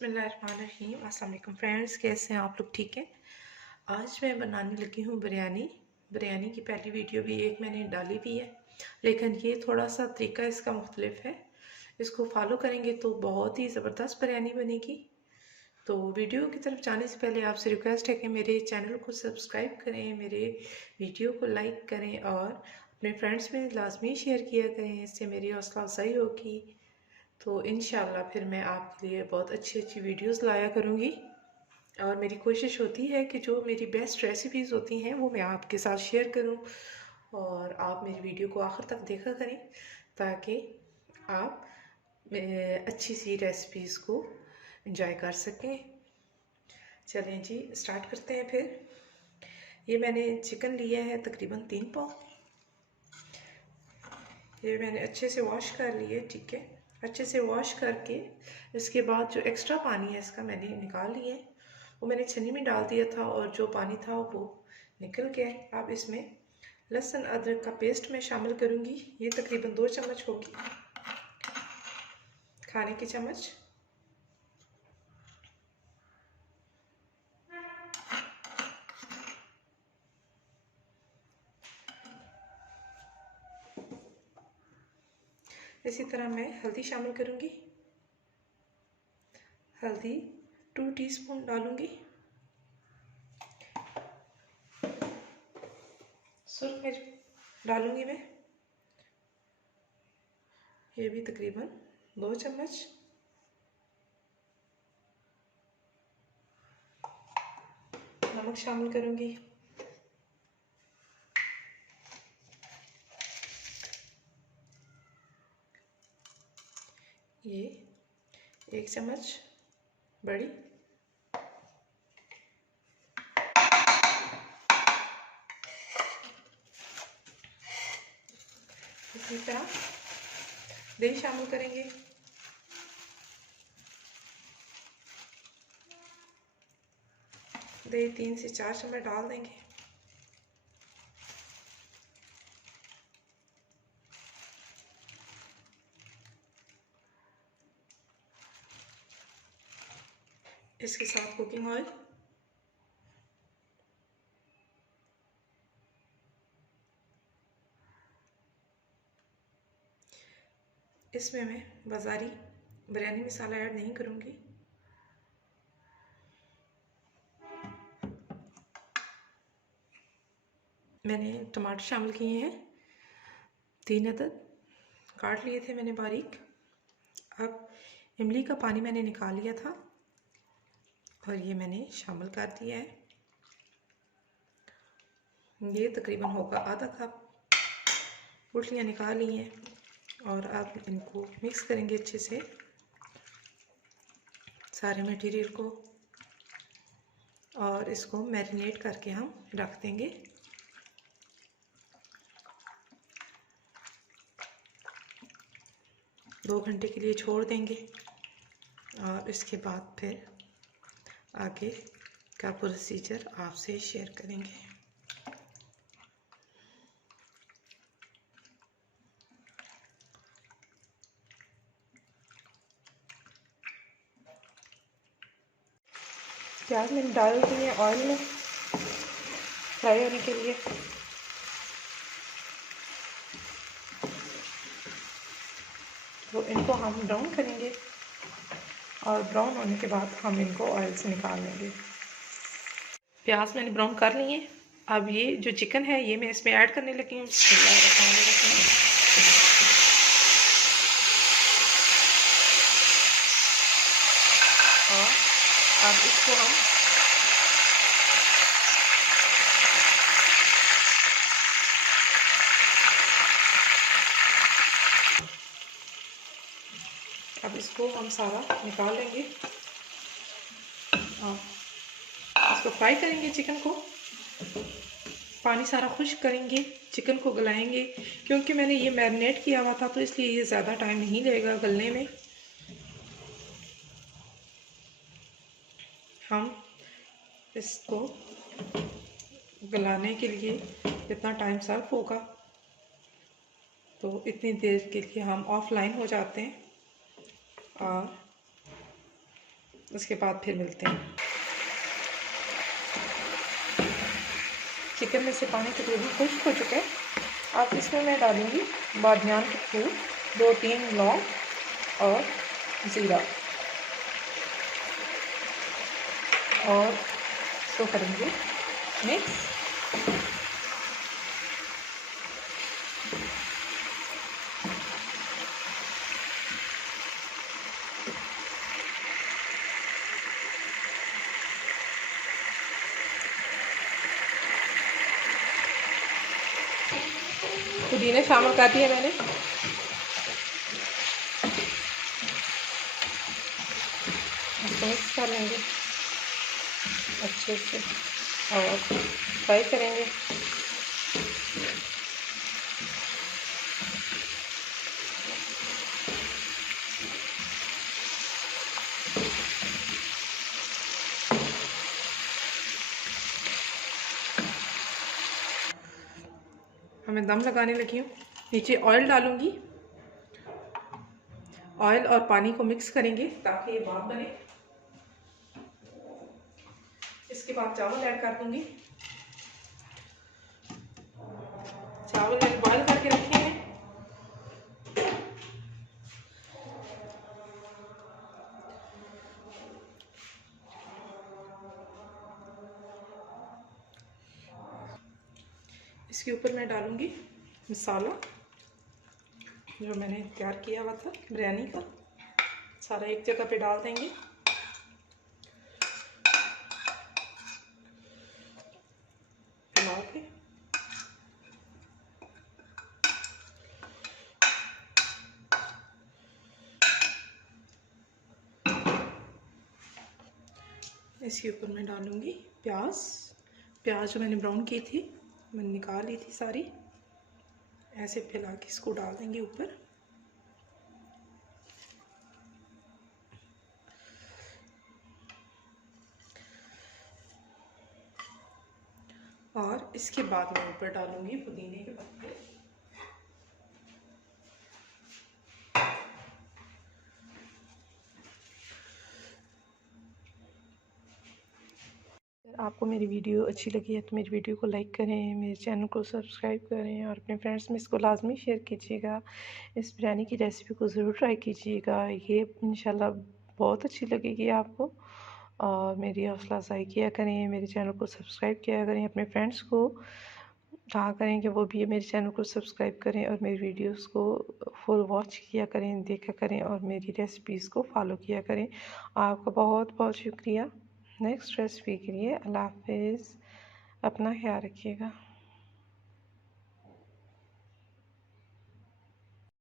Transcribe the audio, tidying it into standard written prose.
बिस्मिल्लाहिर्रहमानिर्रहीम। अस्सलाम वालेकुम फ्रेंड्स, कैसे हैं आप लोग? ठीक है। आज मैं बनाने लगी हूँ बिरयानी की पहली वीडियो भी एक मैंने डाली भी है, लेकिन ये थोड़ा सा तरीका इसका मुख्तलिफ है। इसको फॉलो करेंगे तो बहुत ही ज़बरदस्त बिरयानी बनेगी। तो वीडियो की तरफ जाने से पहले आपसे रिक्वेस्ट है कि मेरे चैनल को सब्सक्राइब करें, मेरे वीडियो को लाइक करें और अपने फ्रेंड्स में लाजमी शेयर किया करें। इससे मेरी हौसला अफजाई होगी। तो इंशाल्लाह फिर मैं आपके लिए बहुत अच्छी अच्छी वीडियोस लाया करूँगी। और मेरी कोशिश होती है कि जो मेरी बेस्ट रेसिपीज़ होती हैं वो मैं आपके साथ शेयर करूँ, और आप मेरी वीडियो को आखिर तक देखा करें ताकि आप अच्छी सी रेसिपीज़ को एंजॉय कर सकें। चलें जी, स्टार्ट करते हैं फिर। ये मैंने चिकन लिया है तकरीबन 3 पाव। ये मैंने अच्छे से वॉश कर लिया, ठीक है। अच्छे से वॉश करके इसके बाद जो एक्स्ट्रा पानी है इसका मैंने निकाल लिया है, वो मैंने छन्नी में डाल दिया था और जो पानी था वो निकल गया है। अब इसमें लहसुन अदरक का पेस्ट मैं शामिल करूँगी। ये तकरीबन 2 चम्मच होगी, खाने की चम्मच। इसी तरह मैं हल्दी शामिल करूँगी। हल्दी 2 टीस्पून डालूँगी। सुरख मिर्च डालूँगी मैं, ये भी तकरीबन 2 चम्मच। नमक शामिल करूँगी। ये 1 चम्मच बड़ी। इसी तरह दही शामिल करेंगे। दही 3 से 4 चम्मच डाल देंगे। इसके साथ कुकिंग ऑयल, इसमें मैं बाज़ारी बिरयानी मसाला ऐड नहीं करूँगी। मैंने टमाटर शामिल किए हैं, 3 अदद काट लिए थे मैंने बारीक। अब इमली का पानी मैंने निकाल लिया था और ये मैंने शामिल कर दिया है। ये तकरीबन होगा आधा कप। गुठलियाँ निकाल ली हैं और अब इनको मिक्स करेंगे अच्छे से सारे मटेरियल को, और इसको मैरिनेट करके हम रख देंगे। दो घंटे के लिए छोड़ देंगे और इसके बाद फिर आगे का प्रोसीजर आपसे शेयर करेंगे। प्याज मैंने डाल दिए ऑयल में फ्राई होने के लिए। तो इनको हम ब्राउन करेंगे और ब्राउन होने के बाद हम इनको ऑयल से निकाल लेंगे। प्याज मैंने ब्राउन कर लिए। अब ये जो चिकन है ये मैं इसमें ऐड करने लगी हूँ। और अब इसको हम सारा निकाल लेंगे और इसको फ्राई करेंगे। चिकन को पानी सारा खुश्क करेंगे, चिकन को गलाएंगे। क्योंकि मैंने ये मैरिनेट किया हुआ था तो इसलिए ये ज़्यादा टाइम नहीं लेगा गलने में। हम इसको गलाने के लिए जितना टाइम सर्व होगा तो इतनी देर के लिए हम ऑफलाइन हो जाते हैं और उसके बाद फिर मिलते हैं। चिकन में से पानी तकरीबन खुश्क हो चुका है। अब इसमें मैं डालूँगी बादियान के फूल, 2-3 लौंग और ज़ीरा, और इसको करेंगे मिक्स। पुदीना शामिल कर दिया मैंने। इसको मिक्स कर लेंगे अच्छे से और फ्राई करेंगे। मैं दम लगाने लगी हूँ। नीचे ऑयल डालूंगी। ऑयल और पानी को मिक्स करेंगे ताकि ये भाप बने। इसके बाद चावल ऐड कर दूंगी। चावल मैंने बॉयल करके रखे हैं। इसके ऊपर मैं डालूंगी मसाला जो मैंने तैयार किया हुआ था बिरयानी का, सारा एक जगह पे डाल देंगे। मिला के इसके ऊपर मैं डालूंगी प्याज जो मैंने ब्राउन की थी, मैंने निकाल ली थी सारी। ऐसे फैला के इसको डाल देंगे ऊपर। और इसके बाद मैं ऊपर डालूंगी पुदीने के पत्ते। अगर आपको मेरी वीडियो अच्छी लगी है तो मेरी वीडियो को लाइक करें, मेरे चैनल को सब्सक्राइब करें और अपने फ्रेंड्स में इसको लाजमी शेयर कीजिएगा। इस बिरयानी की रेसिपी को ज़रूर ट्राई कीजिएगा, ये इंशाल्लाह बहुत अच्छी लगेगी आपको। और मेरी हौसला अफजाई किया करें, मेरे चैनल को सब्सक्राइब किया करें, अपने फ्रेंड्स को कहा करें कि वो भी मेरे चैनल को सब्सक्राइब करें और मेरी वीडियोस को फुल वॉच किया करें, देखा करें और मेरी रेसिपीज़ को फॉलो किया करें। आपका बहुत बहुत शुक्रिया। नेक्स्ट रेसिपी के लिए अल्लाह हाफिज़। अपना ख्याल रखिएगा।